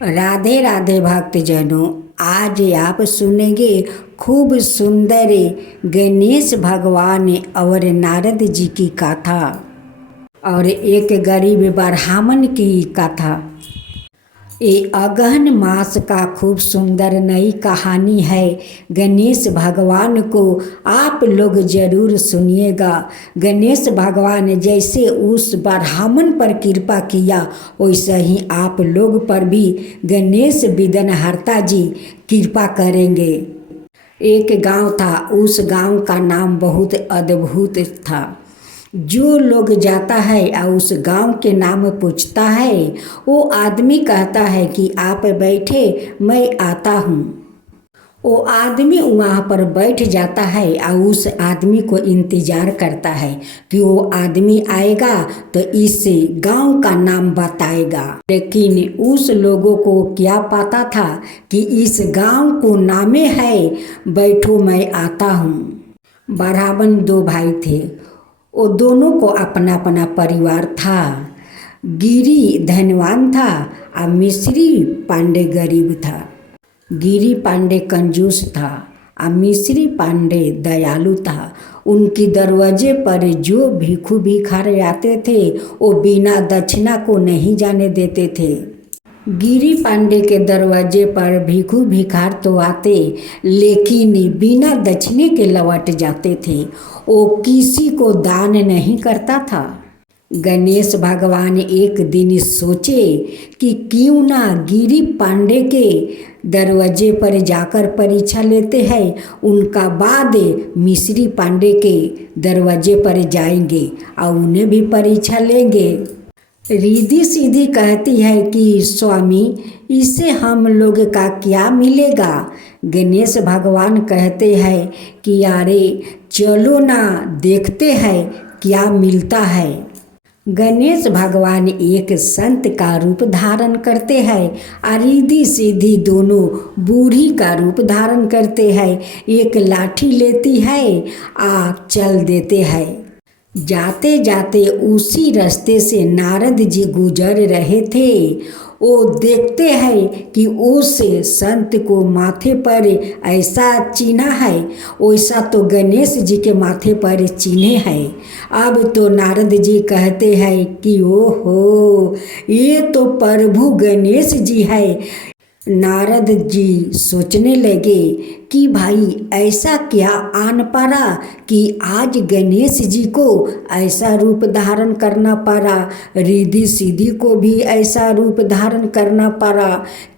राधे राधे भक्तजनों, आज आप सुनेंगे खूब सुंदर गणेश भगवान और नारद जी की कथा और एक गरीब ब्राह्मण की कथा। ये अगहन मास का खूब सुंदर नई कहानी है। गणेश भगवान को आप लोग जरूर सुनिएगा। गणेश भगवान जैसे उस ब्राह्मण पर कृपा किया वैसे ही आप लोग पर भी गणेश विघ्नहर्ता जी कृपा करेंगे। एक गांव था, उस गांव का नाम बहुत अद्भुत था। जो लोग जाता है और उस गांव के नाम पूछता है, वो आदमी कहता है कि आप बैठे, मैं आता हूँ। वो आदमी वहाँ पर बैठ जाता है और उस आदमी को इंतज़ार करता है कि वो आदमी आएगा तो इस गांव का नाम बताएगा। लेकिन उस लोगों को क्या पता था कि इस गांव को नामे है बैठो मैं आता हूँ। ब्राह्मण दो भाई थे, वो दोनों को अपना अपना परिवार था। गिरी धनवान था और मिश्री पांडे गरीब था। गिरी पांडे कंजूस था और मिश्री पांडे दयालु था। उनकी दरवाजे पर जो भिखू भिखारी आते थे वो बिना दक्षिणा को नहीं जाने देते थे। गिरी पांडे के दरवाजे पर भिखू भिखार तो आते लेकिन बिना दक्षिणे के लौट जाते थे। वो किसी को दान नहीं करता था। गणेश भगवान एक दिन सोचे कि क्यों ना गिरी पांडे के दरवाजे पर जाकर परीक्षा लेते हैं। उनका बाद मिश्री पांडे के दरवाजे पर जाएंगे और उन्हें भी परीक्षा लेंगे। रिद्धि सीधी कहती है कि स्वामी, इससे हम लोग का क्या मिलेगा। गणेश भगवान कहते हैं कि अरे चलो ना, देखते हैं क्या मिलता है। गणेश भगवान एक संत का रूप धारण करते हैं और रिद्धि सीधी दोनों बूढ़ी का रूप धारण करते हैं। एक लाठी लेती है आ चल देते हैं। जाते जाते उसी रास्ते से नारद जी गुजर रहे थे। वो देखते हैं कि उस संत को माथे पर ऐसा चिन्ह है, वैसा तो गणेश जी के माथे पर चिन्ह है। अब तो नारद जी कहते हैं कि ओहो, ये तो प्रभु गणेश जी है। नारद जी सोचने लगे कि भाई ऐसा क्या आन पड़ा कि आज गणेश जी को ऐसा रूप धारण करना पड़ा, रिद्धि सीधी को भी ऐसा रूप धारण करना पड़ा।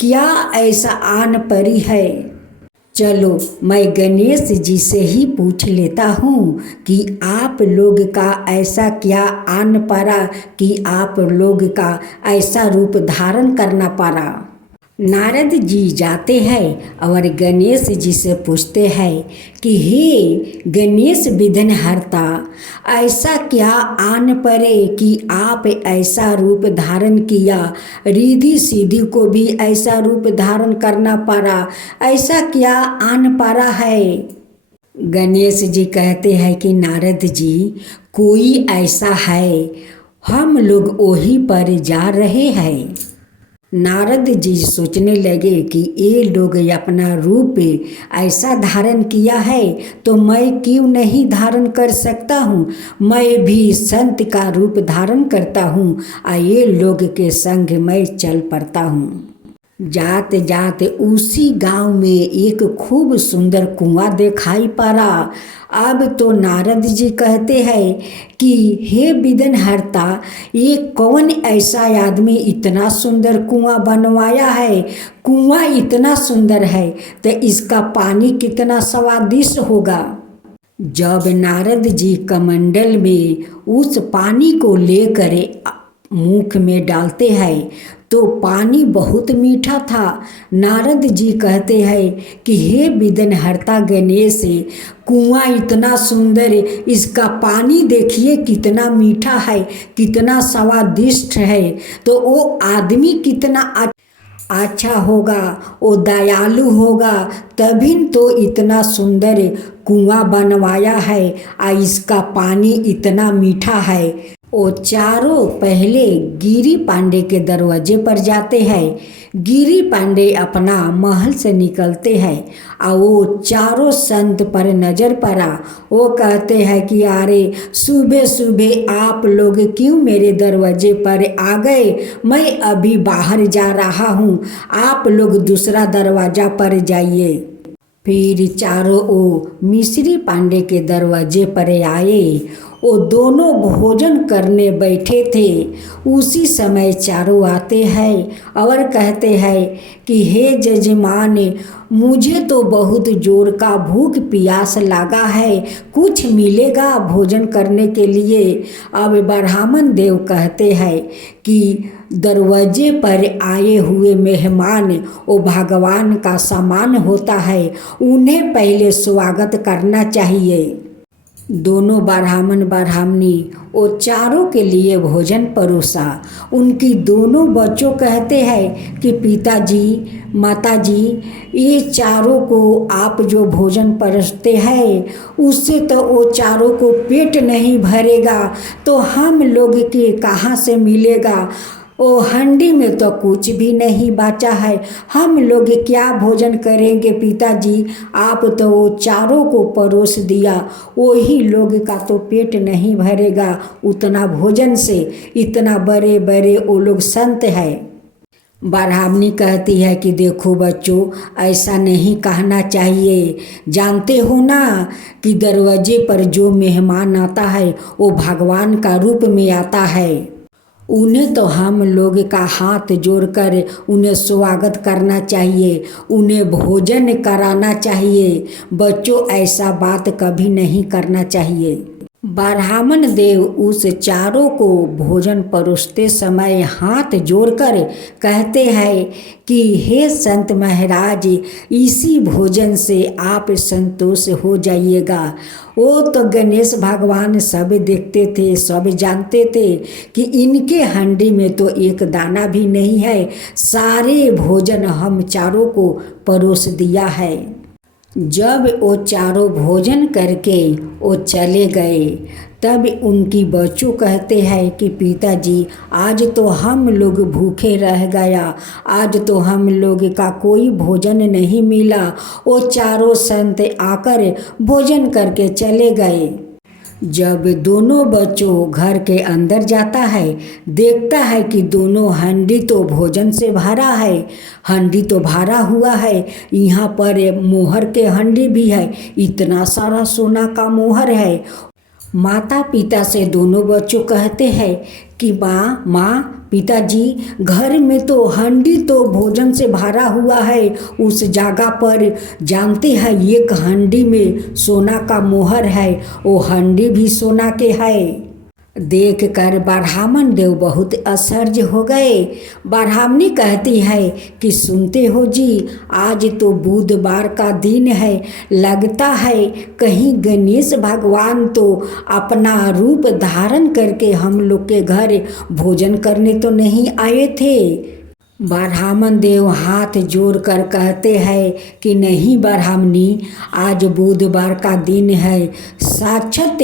क्या ऐसा आन पड़ी है। चलो मैं गणेश जी से ही पूछ लेता हूँ कि आप लोग का ऐसा क्या आन पड़ा कि आप लोग का ऐसा रूप धारण करना पड़ा। नारद जी जाते हैं और गणेश जी से पूछते हैं कि हे गणेश विघ्नहर्ता, ऐसा क्या आन पड़े कि आप ऐसा रूप धारण किया, रिद्धि सीधी को भी ऐसा रूप धारण करना पड़ा, ऐसा क्या आन पड़ा है। गणेश जी कहते हैं कि नारद जी, कोई ऐसा है, हम लोग वहीं पर जा रहे हैं। नारद जी सोचने लगे कि ये लोग अपना रूप ऐसा धारण किया है तो मैं क्यों नहीं धारण कर सकता हूँ। मैं भी संत का रूप धारण करता हूँ और ये लोग के संग मैं चल पड़ता हूँ। जाते जाते उसी गांव में एक खूब सुंदर कुआं दिखाई पड़ा। अब तो नारद जी कहते हैं कि हे विघ्नहर्ता, ये कौन ऐसा आदमी इतना सुंदर कुआं बनवाया है। कुआं इतना सुंदर है तो इसका पानी कितना स्वादिष्ट होगा। जब नारद जी कमंडल में उस पानी को लेकर मुख में डालते हैं तो पानी बहुत मीठा था। नारद जी कहते हैं कि हे विघ्नहर्ता गणेश, कुआं इतना सुंदर, इसका पानी देखिए कितना मीठा है, कितना स्वादिष्ट है। तो वो आदमी कितना अच्छा होगा, वो दयालु होगा, तभी तो इतना सुंदर कुआं बनवाया है और इसका पानी इतना मीठा है। वो चारों पहले गिरी पांडे के दरवाजे पर जाते हैं। गिरी पांडे अपना महल से निकलते हैं और वो चारों संत पर नज़र पड़ा। वो कहते हैं कि अरे सुबह सुबह आप लोग क्यों मेरे दरवाजे पर आ गए? मैं अभी बाहर जा रहा हूँ, आप लोग दूसरा दरवाज़ा पर जाइए। फिर चारों वो मिश्री पांडे के दरवाजे पर आए। वो दोनों भोजन करने बैठे थे। उसी समय चारों आते हैं और कहते हैं कि हे जजमान, मुझे तो बहुत जोर का भूख प्यास लगा है, कुछ मिलेगा भोजन करने के लिए? अब ब्राह्मण देव कहते हैं कि दरवाजे पर आए हुए मेहमान वो भगवान का सामान होता है, उन्हें पहले स्वागत करना चाहिए। दोनों ब्राह्मण ब्राह्मणी वो चारों के लिए भोजन परोसा। उनकी दोनों बच्चों कहते हैं कि पिताजी माताजी, ये चारों को आप जो भोजन परोसते हैं उससे तो वो चारों को पेट नहीं भरेगा, तो हम लोग के कहाँ से मिलेगा? ओ हंडी में तो कुछ भी नहीं बचा है, हम लोग क्या भोजन करेंगे पिताजी? आप तो वो चारों को परोस दिया, वही लोग का तो पेट नहीं भरेगा उतना भोजन से। इतना बड़े बड़े वो लोग संत हैं। ब्राह्मणी कहती है कि देखो बच्चों, ऐसा नहीं कहना चाहिए। जानते हो ना कि दरवाजे पर जो मेहमान आता है वो भगवान का रूप में आता है। उन्हें तो हम लोग का हाथ जोड़कर उन्हें स्वागत करना चाहिए, उन्हें भोजन कराना चाहिए। बच्चों, ऐसा बात कभी नहीं करना चाहिए। ब्राह्मण देव उस चारों को भोजन परोसते समय हाथ जोड़कर कहते हैं कि हे संत महाराज, इसी भोजन से आप संतोष हो जाइएगा। वो तो गणेश भगवान सब देखते थे, सब जानते थे कि इनके हंडी में तो एक दाना भी नहीं है, सारे भोजन हम चारों को परोस दिया है। जब वो चारों भोजन करके वो चले गए, तब उनकी बच्चों कहते हैं कि पिताजी, आज तो हम लोग भूखे रह गया, आज तो हम लोग का कोई भोजन नहीं मिला। वो चारों संत आकर भोजन करके चले गए। जब दोनों बच्चों घर के अंदर जाता है, देखता है कि दोनों हंडी तो भोजन से भरा है, हंडी तो भरा हुआ है, यहाँ पर मोहर के हंडी भी है, इतना सारा सोना का मोहर है। माता पिता से दोनों बच्चों कहते हैं कि माँ पिताजी, घर में तो हंडी तो भोजन से भरा हुआ है, उस जगह पर जानते हैं एक हंडी में सोना का मोहर है, वो हंडी भी सोना के है। देख कर ब्राह्मण देव बहुत आश्चर्य हो गए। ब्राह्मणी कहती है कि सुनते हो जी, आज तो बुधवार का दिन है, लगता है कहीं गणेश भगवान तो अपना रूप धारण करके हम लोग के घर भोजन करने तो नहीं आए थे। ब्राह्मण देव हाथ जोड़कर कहते हैं कि नहीं ब्राह्मणी, आज बुधवार का दिन है, साक्षात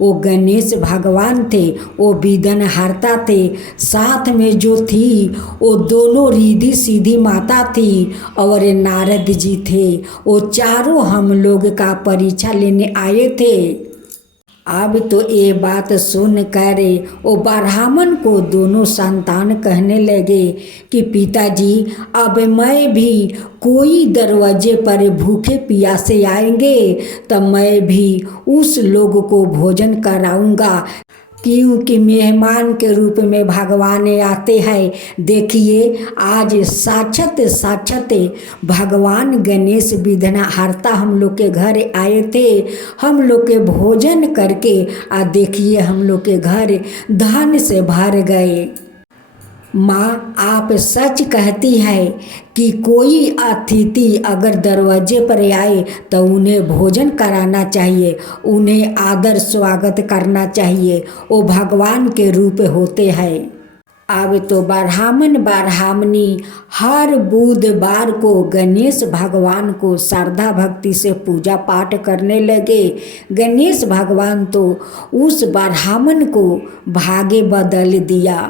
वो गणेश भगवान थे, वो विघ्न हरता थे, साथ में जो थी वो दोनों रिद्धि सीधी माता थी और नारद जी थे, वो चारों हम लोग का परीक्षा लेने आए थे। अब तो ये बात सुन कर वो ब्राह्मण को दोनों संतान कहने लगे कि पिताजी, अब मैं भी कोई दरवाजे पर भूखे प्यासे आएंगे तो मैं भी उस लोग को भोजन कराऊंगा, क्योंकि मेहमान के रूप में भगवान आते हैं। देखिए आज साक्षात भगवान गणेश विघ्न हरता हम लोग के घर आए थे, हम लोग के भोजन करके देखिए हम लोग के घर धन से भर गए। माँ, आप सच कहती है कि कोई अतिथि अगर दरवाजे पर आए तो उन्हें भोजन कराना चाहिए, उन्हें आदर स्वागत करना चाहिए, वो भगवान के रूप होते हैं। अब तो ब्राह्मण ब्राह्मणी हर बुधवार को गणेश भगवान को श्रद्धा भक्ति से पूजा पाठ करने लगे। गणेश भगवान तो उस ब्राह्मण को भाग्य बदल दिया।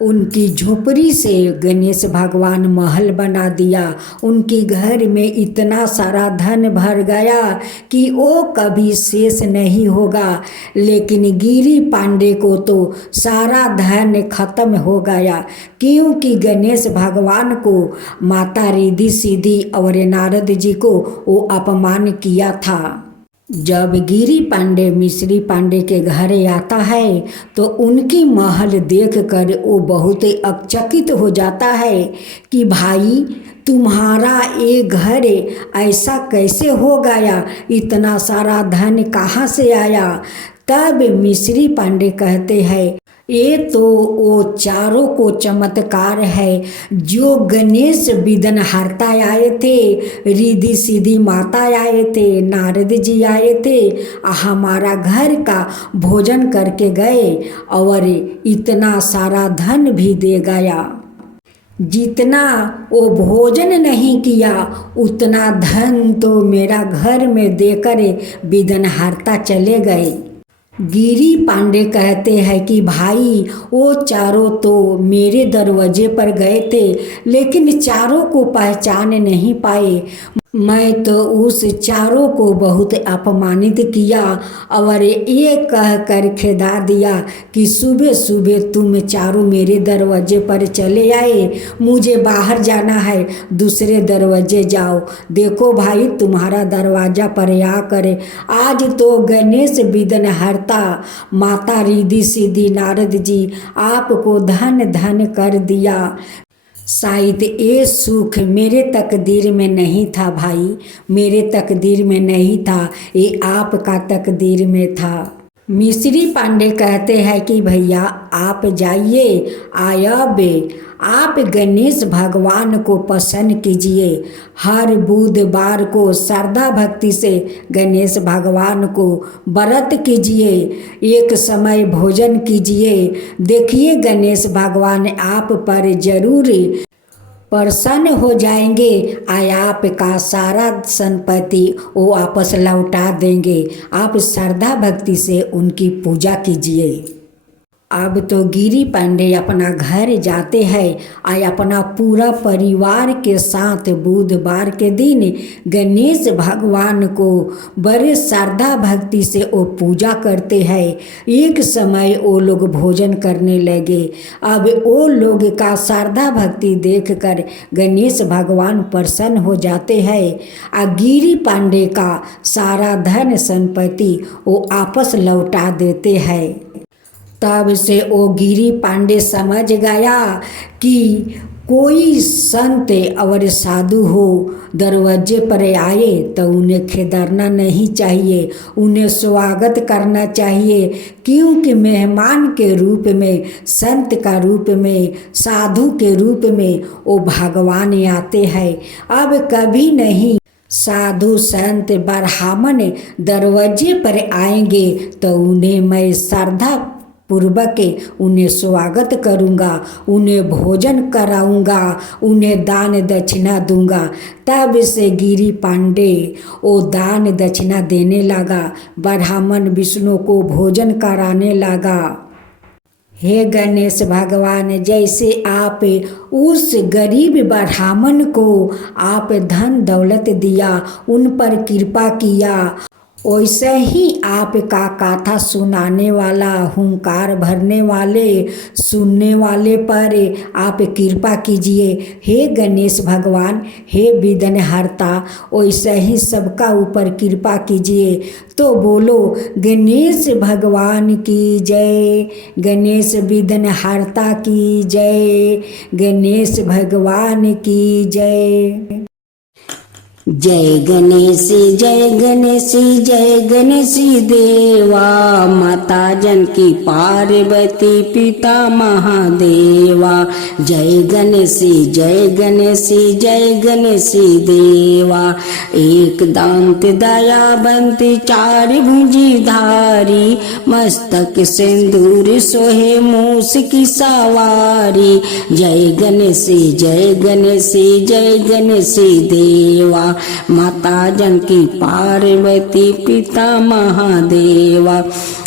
उनकी झोपड़ी से गणेश भगवान महल बना दिया। उनके घर में इतना सारा धन भर गया कि वो कभी शेष नहीं होगा। लेकिन गिरी पांडे को तो सारा धन खत्म हो गया, क्योंकि गणेश भगवान को माता रिद्धि सिद्धि और नारद जी को वो अपमान किया था। जब गिरी पांडे मिश्री पांडे के घर आता है तो उनकी महल देखकर वो बहुत अचकित हो जाता है कि भाई तुम्हारा ये घर ऐसा कैसे हो गया, इतना सारा धन कहाँ से आया। तब मिश्री पांडे कहते हैं ये तो वो चारों को चमत्कार है जो गणेश विघ्नहर्ता आए थे, रिद्धि सिद्धि माता आए थे, नारद जी आए थे, हमारा घर का भोजन करके गए और इतना सारा धन भी दे गया। जितना वो भोजन नहीं किया उतना धन तो मेरा घर में देकर विघ्नहर्ता चले गए। गिरी पांडे कहते हैं कि भाई वो चारों तो मेरे दरवाजे पर गए थे, लेकिन चारों को पहचान नहीं पाए। मैं तो उस चारों को बहुत अपमानित किया और ये कह कर खेदा दिया कि सुबह सुबह तुम चारों मेरे दरवाजे पर चले आए, मुझे बाहर जाना है, दूसरे दरवाजे जाओ। देखो भाई तुम्हारा दरवाजा पर आकर आज तो गणेश विघ्नहर्ता माता रिद्धि सिद्धि नारद जी आपको धन धन कर दिया। शायद ये सुख मेरे तकदीर में नहीं था भाई, मेरे तकदीर में नहीं था, ये आपका तकदीर में था। मिश्री पांडे कहते हैं कि भैया आप जाइए, आया बे आप गणेश भगवान को प्रसन्न कीजिए। हर बुधवार को श्रद्धा भक्ति से गणेश भगवान को व्रत कीजिए, एक समय भोजन कीजिए। देखिए गणेश भगवान आप पर जरूर प्रसन्न हो जाएंगे, आपका सारा संपत्ति वो वापस लौटा देंगे। आप श्रद्धा भक्ति से उनकी पूजा कीजिए। अब तो गिरी पांडे अपना घर जाते हैं और अपना पूरा परिवार के साथ बुधवार के दिन गणेश भगवान को बड़े श्रद्धा भक्ति से वो पूजा करते हैं। एक समय वो लोग भोजन करने लगे। अब वो लोग का श्रद्धा भक्ति देखकर गणेश भगवान प्रसन्न हो जाते हैं और गिरी पांडे का सारा धन संपत्ति वो आपस लौटा देते हैं। तब से वो गिरी पांडे समझ गया कि कोई संत और साधु हो दरवाजे पर आए तो उन्हें खेदरना नहीं चाहिए, उन्हें स्वागत करना चाहिए, क्योंकि मेहमान के रूप में, संत का रूप में, साधु के रूप में वो भगवान आते हैं। अब कभी नहीं साधु संत ब्राह्मण दरवाजे पर आएंगे तो उन्हें मैं श्रद्धा पूर्वक उन्हें स्वागत करूँगा, उन्हें भोजन कराऊँगा, उन्हें दान दक्षिणा दूँगा। तब से गिरी पांडे वो दान दक्षिणा देने लगा, ब्राह्मण विष्णु को भोजन कराने लगा। हे गणेश भगवान, जैसे आप उस गरीब ब्राह्मण को आप धन दौलत दिया, उन पर कृपा किया, वैसे ही आपका कथा सुनाने वाला, हुंकार भरने वाले, सुनने वाले पर आप कृपा कीजिए। हे गणेश भगवान, हे विघ्नहर्ता, वैसे ही सबका ऊपर कृपा कीजिए। तो बोलो गणेश भगवान की जय, गणेश विघ्नहर्ता की जय, गणेश भगवान की जय। जय गणेश जय गणेश जय गणेश देवा, माता जानकी पार्वती पिता महादेवा। जय गणेश जय गणेश जय गणेश देवा, एक दांत दयावंत चार भुजी धारी, मस्तक सिंदूर सोहे मूस की सवारी। जय गणेश जय गणेश जय गणेश देवा, माता जानकी पार्वती पिता महादेवा।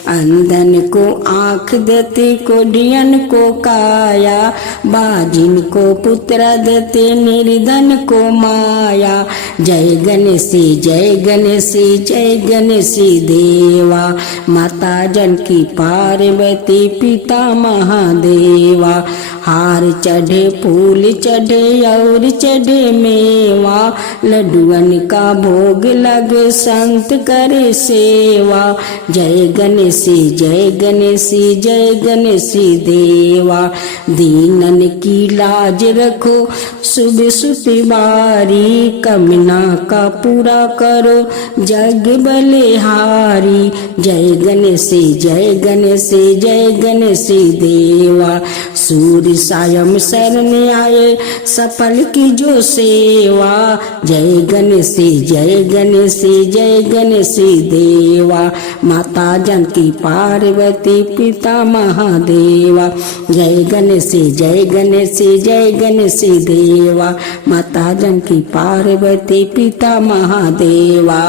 अंधन को आँख देते, कोढ़ियन को काया, बाजिन को पुत्र देते, निर्धन को माया। जय गणेश जय गणेश जय गणेश देवा, माता जानकी पार्वती पिता महादेवा। हार चढ़े फूल चढ़े और चढ़े मेवा, लड्डुअन का भोग लगे संत करे सेवा। जय गणेश जय गणेश जय गणेश देवा, दीनन की लाज रखो सुबह सुतिवारी, कमना का पूरा करो जग बलिहारी। जय गणेश जय गणेश जय गणेश देवा, सूर्य सायं शरण आए सफल की जो सेवा। जय गणेश जय गणेश जय गणेश देवा, माता जानकी पार्वती पिता महादेवा। जय गणेश जय गणेश जय गणेश देवा, माता जानकी पार्वती पिता महादेवा।